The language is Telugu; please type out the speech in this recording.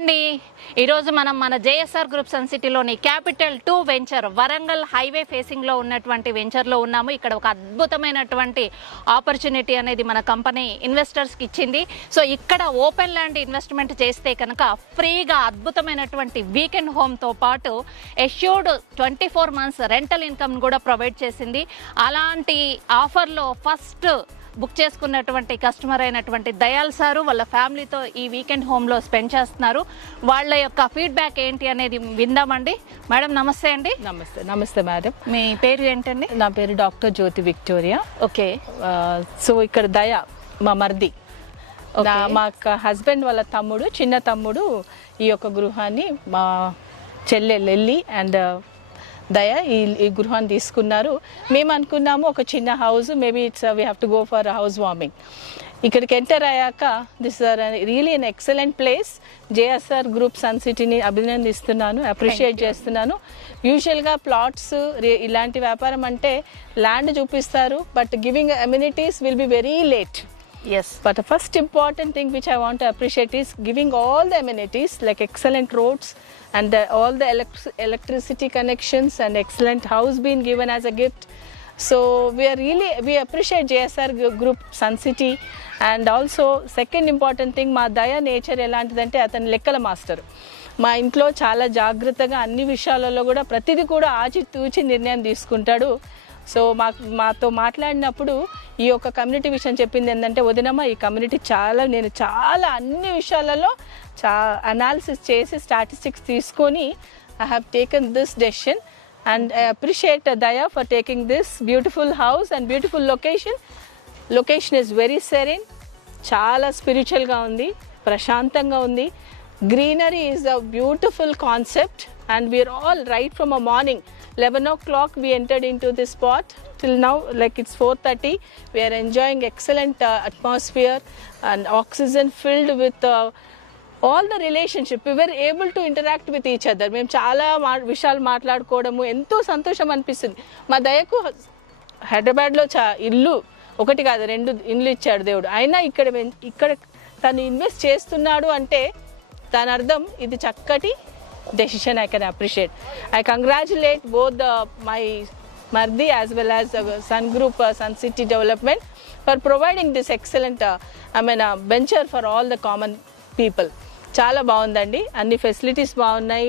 అండి. ఈరోజు మనం మన జేఎస్ఆర్ గ్రూప్ సన్ సిటీలోని క్యాపిటల్ 2 వెంచర్ వరంగల్ హైవే ఫేసింగ్లో ఉన్నటువంటి వెంచర్లో ఉన్నాము. ఇక్కడ ఒక అద్భుతమైనటువంటి ఆపర్చునిటీ అనేది మన కంపెనీ ఇన్వెస్టర్స్కి ఇచ్చింది. సో ఇక్కడ ఓపెన్ ల్యాండ్ ఇన్వెస్ట్మెంట్ చేస్తే కనుక ఫ్రీగా అద్భుతమైనటువంటి వీకెండ్ హోమ్తో పాటు ఎష్యూర్డ్ 24 months రెంటల్ ఇన్కమ్ కూడా ప్రొవైడ్ చేసింది. అలాంటి ఆఫర్లో ఫస్ట్ బుక్ చేసుకున్నటువంటి కస్టమర్ అయినటువంటి దయాల్ సారు వాళ్ళ ఫ్యామిలీతో ఈ వీకెండ్ హోమ్లో స్పెండ్ చేస్తున్నారు. వాళ్ళ యొక్క ఫీడ్బ్యాక్ ఏంటి అనేది విందామండి. మేడం నమస్తే అండి. నమస్తే మేడం. మీ పేరు ఏంటండి? నా పేరు డాక్టర్ జ్యోతి విక్టోరియా. ఓకే. సో ఇక్కడ దయా మా మర్ది, మా హస్బెండ్ వాళ్ళ తమ్ముడు, చిన్న తమ్ముడు ఈ యొక్క గృహాన్ని మా చెల్లె లెల్లి అండ్ దయా ఈ గృహాన్ని తీసుకున్నారు. మేము అనుకున్నాము ఒక చిన్న house, maybe it's we have to go for house warming. ఇక్కడికి ఎంటర్ అయ్యాక this are really an excellent place. JSR group Sun సిటీని అభినందిస్తున్నాను, అప్రిషియేట్ చేస్తున్నాను. యూజువల్గా ప్లాట్స్ ఇలాంటి వ్యాపారం అంటే ల్యాండ్ చూపిస్తారు, but giving amenities will be very late. Yes. But the first important thing which I want to appreciate is giving all the amenities like excellent roads and all the electricity connections and excellent house being given as a gift. So we appreciate JSR Group Sun City. And also second important thing, మా దయ నేచర్ ఎలాంటిదంటే అతను లెక్కల మాస్టర్. మా ఇంట్లో చాలా జాగ్రత్తగా అన్ని విషయాలలో కూడా ప్రతిదీ కూడా ఆచితూచి నిర్ణయం తీసుకుంటాడు. సో మాతో మాట్లాడినప్పుడు ఈ యొక్క కమ్యూనిటీ విషయం చెప్పింది ఏంటంటే, వదినమ్మ ఈ కమ్యూనిటీ నేను చాలా అన్ని విషయాలలో అనాలిసిస్ చేసి స్టాటిస్టిక్స్ తీసుకొని I have taken this decision and I appreciate Daya for taking this beautiful house and beautiful location is very serene. చాలా స్పిరిచువల్గా ఉంది, ప్రశాంతంగా ఉంది. Greenery is a beautiful concept and we are all right from a morning 11 o'clock we entered into this spot till now like it's 4:30. We are enjoying excellent atmosphere and oxygen filled with all the relationship. We were able to interact with each other. మేము చాలా విషయాలు మాట్లాడుకోవడము ఎంతో సంతోషం అనిపిస్తుంది. మా దయకు హైదరాబాద్లో ఇల్లు ఒకటి కాదు 2 ఇండ్లు ఇచ్చాడు దేవుడు. అయినా ఇక్కడ తను ఇన్వెస్ట్ చేస్తున్నాడు అంటే దాని అర్థం ఇది చక్కటి decision. I can appreciate. I congratulate both my Mardi as well as Sun Group Sun City Development for providing this excellent venture for all the common people. చాలా బాగుందండి, అన్ని ఫెసిలిటీస్ బాగున్నాయి.